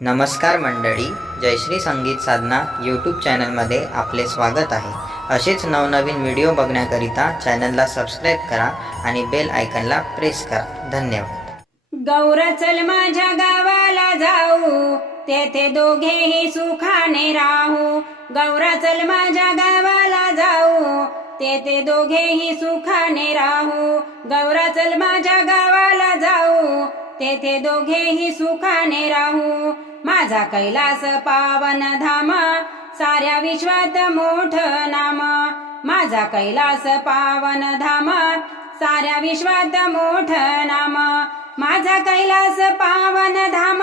नमस्कार मंडळी, जयश्री संगीत साधना यूट्यूब चॅनलमध्ये आपले स्वागत आहे। असेच नवनवीन व्हिडिओ बघण्याकरिता चॅनलला सबस्क्राईब करा आणि बेल आयकॉनला प्रेस करा। धन्यवाद। गौरा चल माझ्या गावाला जाऊ, तेथे दोघेही सुखाने राहू। गौरा चल माझ्या गावाला जाऊ, तेथे दोघेही सुखाने राहू। गौरा चल माझ्या गावाला जाऊ, तेथे दोघेही सुखाने राहू। माझा कैलास पावन धाम, साऱ्या विश्वात मोठ नाम। माझा कैलास पावन धाम, साऱ्या विश्वात मोठ नाम। माझा कैलास पावन धाम,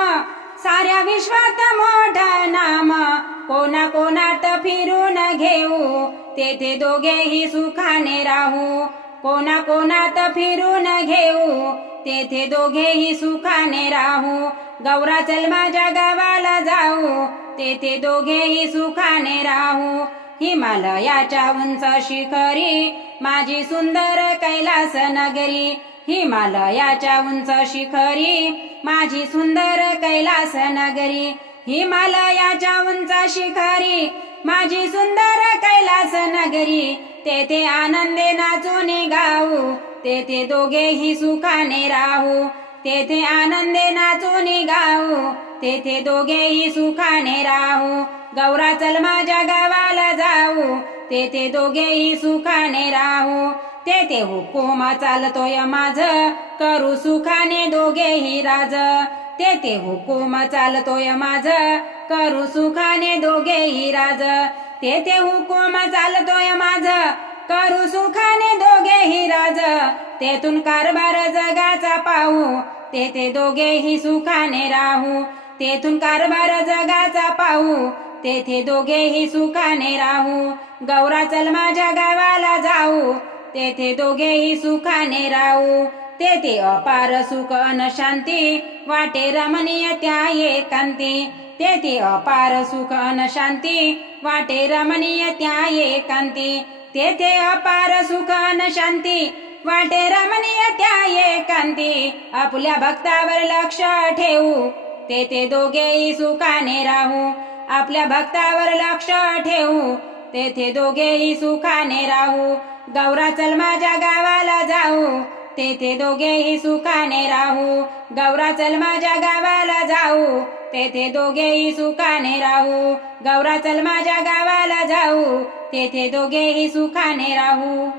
साऱ्या विश्वात मोठ नाम। कोणा कोणात फिरून घेऊ, तेथे दोघेही सुखाने राहू। कोणा कोणात फिरून घेऊ, तेथे दोघेही सुखाने राहू। गौरा चल माझ्या गावाला जाऊ, तेथे दोघेही सुखाने राहू। हिमालयाच्या उंच शिखरी, माझी सुंदर कैलास नगरी। हिमालयाच्या उंच शिखरी, माझी सुंदर कैलास नगरी। हिमालयाच्या उंच शिखरी, माझी सुंदर कैलास नगरी। तेथे आनंदे नाचून गाऊ, तेथे दोघेही सुखाने राहू। तेथे आनंदे नाचून गाऊ, तेथे दोघेही सुखाने राहू। गौरा चल माझ्या गावाला जाऊ, तेथे दोघेही सुखाने राहू। तेथे हुकूम चालतोय माझ, करू सुखाने दोघेही राज। तेथे हुकूम चालतोय माझ, करू सुखाने दोघेही राज। तेथे हुकूम चालतोय माझ, करू सुखाने दोघेही राज। तेथून कारभार जगाचा पाहू, तेथे दोघेही सुखाने राहू। तेथून कारभार जगाचा पाहू, तेथे दोघेही सुखाने राहू। गौरा चल माझ्या गावाला जाऊ, तेथे दोघेही सुखाने राहू। तेथे अपार सुख अन शांती, वाटे रमणीय त्या एकांती। तेथे अपार सुख अन शांती, वाटे रमणीय त्या एकांती। तेथे अपार सुख अन शांती, वाटे रमणीय त्या एकांती। आपल्या भक्तावर लक्ष ठेवू, तेथे दोघेही सुखाने राहू। आपल्या भक्तावर लक्ष ठेवू, तेथे दोघेही सुखाने राहू। गौरा चल माझ्या गावाला जाऊ, तेथे दोघेही सुखाने राहू। गौरा चल माझ्या गावाला जाऊ, तेथे दोघेही सुखाने राहू। गौरा चल माझ्या गावाला जाऊ, तेथे दोघेही सुखाने राहू।